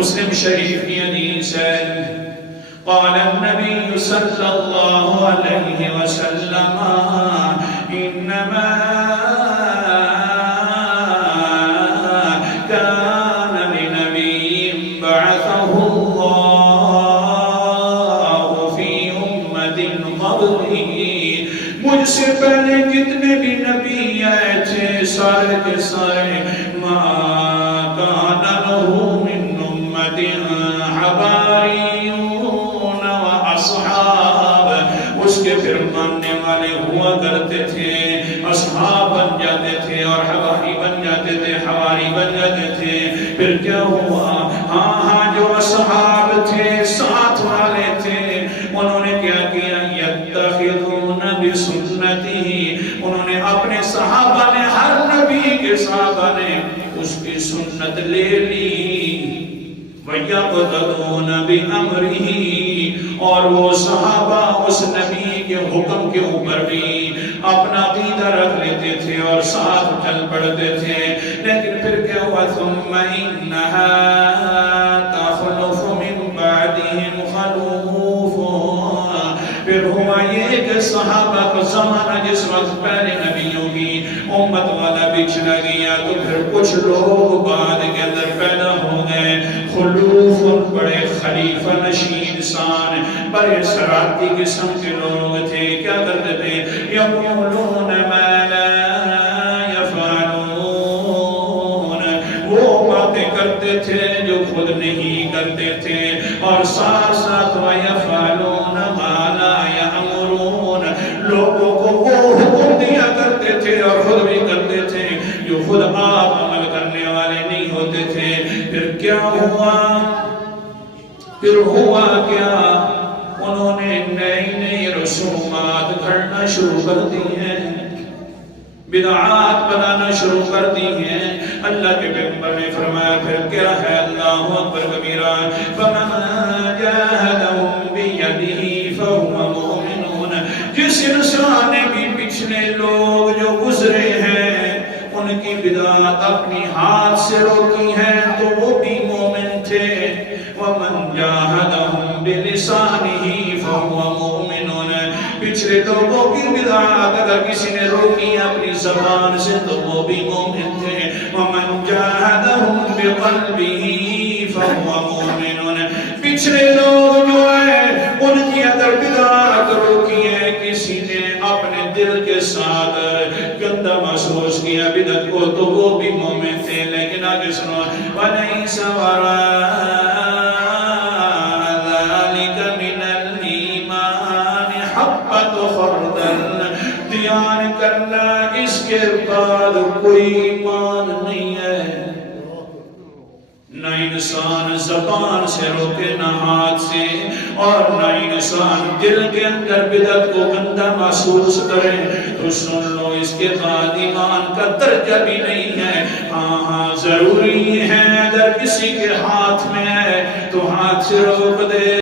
مسلم شریف کی حدیث ہے قال النبي صلى الله عليه وسلم انما كان لنبي بعثه الله في امة قبله مجھ سے پہلے جتنے بھی نبی آئے تھے سارے کے سارے ما كان له من امة حواریون و اصحاب اس کے پھر ماننے والے ہوا کرتے تھے اصحاب بن جاتے تھے اور حواری بن جاتے تھے حواری بن جاتے تھے پھر کیا ہوا ہاں جو اصحاب تھے ساتھ والے تھے انہوں نے کیا کیا یتخذون بسنتہ انہوں نے اپنے صحابہ نے ہر نبی کے صحابہ نے اس کی سنت لے لی وَيَقْتَدُونَ بِأَمْرِهِ اور وہ صحابہ اس نبی کے حکم کے اوپر بھی اپنا عقیدہ رکھ لیتے تھے اور ساتھ چل پڑتے تھے لیکن پھر کیا ہوا ثُمَّ إِنَّهَا تَخْلُفُ مِن بَعْدِهِمْ خَلُوفٌ پھر ہوا یہ کہ صحابہ کا زمانہ جس وقت پہلے نبیوں کی امت والا بچھڑا گیا تو پھر کچھ لوگ بعد کے اندر پیدا ہو گئے خلوف بڑے خلیفہ نشین انسان بڑے شرارتی قسم کے لوگ تھے کیا کرتے تھے یقولون ما لا یفعلون وہ باتیں کرتے تھے جو خود نہیں کرتے تھے اور ساتھ ساتھ وَيَفْعَلُونَ مَا لَا يَأْمُرُونَ لوگوں کو وہ حکم دیا کرتے تھے اور خود بھی کرتے تھے جو خود آپ عمل کرنے والے نہیں ہوتے تھے پھر کیا ہوا کیا انہوں نے نئی نئی رسومات گھڑنا شروع کر دی ہیں بدعات بنانا شروع کر دی ہیں اللہ کے پیغمبر نے فرمایا پھر کیا ہے اللہ اکبر کبیرہ فَمَنْ جَاهَدَهُمْ بِيَدِهِ فَهُوَ مُؤْمِنُونَ جس انسان نے بھی پچھلے لوگ جو گزرے ہیں ان کی بدعات اپنی ہاتھ سے روکی ہیں تو وہ بھی مومن تھے وَمَنْ جَاهَدَهُمْ بِلِسَانِهِ فَهُوَ مُؤْمِنٌ پچھلے لوگوں کی بدعات اگر کسی نے روکی اپنی زبان سے تو وہ بھی مومن تھے وَمَنْ جَاهَدَهُمْ بِقَلْبِهِ فَهُوَ مُؤْمِنٌ پچھلے لوگ جو ہیں ان کی اگر بدعات روکی ہے کسی نے اپنے دل کے ساتھ گندہ محسوس کیا بدعت کو تو وہ بھی مومن تھے لیکن آگے سنو وَلَيْسَ وَرَاءَ ذَلِكَ مِنَ الْإِيمَانِ حَبَّةُ خَرْدَلٍ دھیان کرنا اس کے بعد کوئی ایمان نہیں ہے نہ انسان زبان سے روکے نہ ہاتھ سے اور نہ انسان دل کے اندر بدعت کو گندہ محسوس کرے تو سن لو اس کے بعد ایمان کا درجہ بھی نہیں ہے ہاں ضروری ہے اگر کسی کے ہاتھ میں ہے تو ہاتھ سے روک دے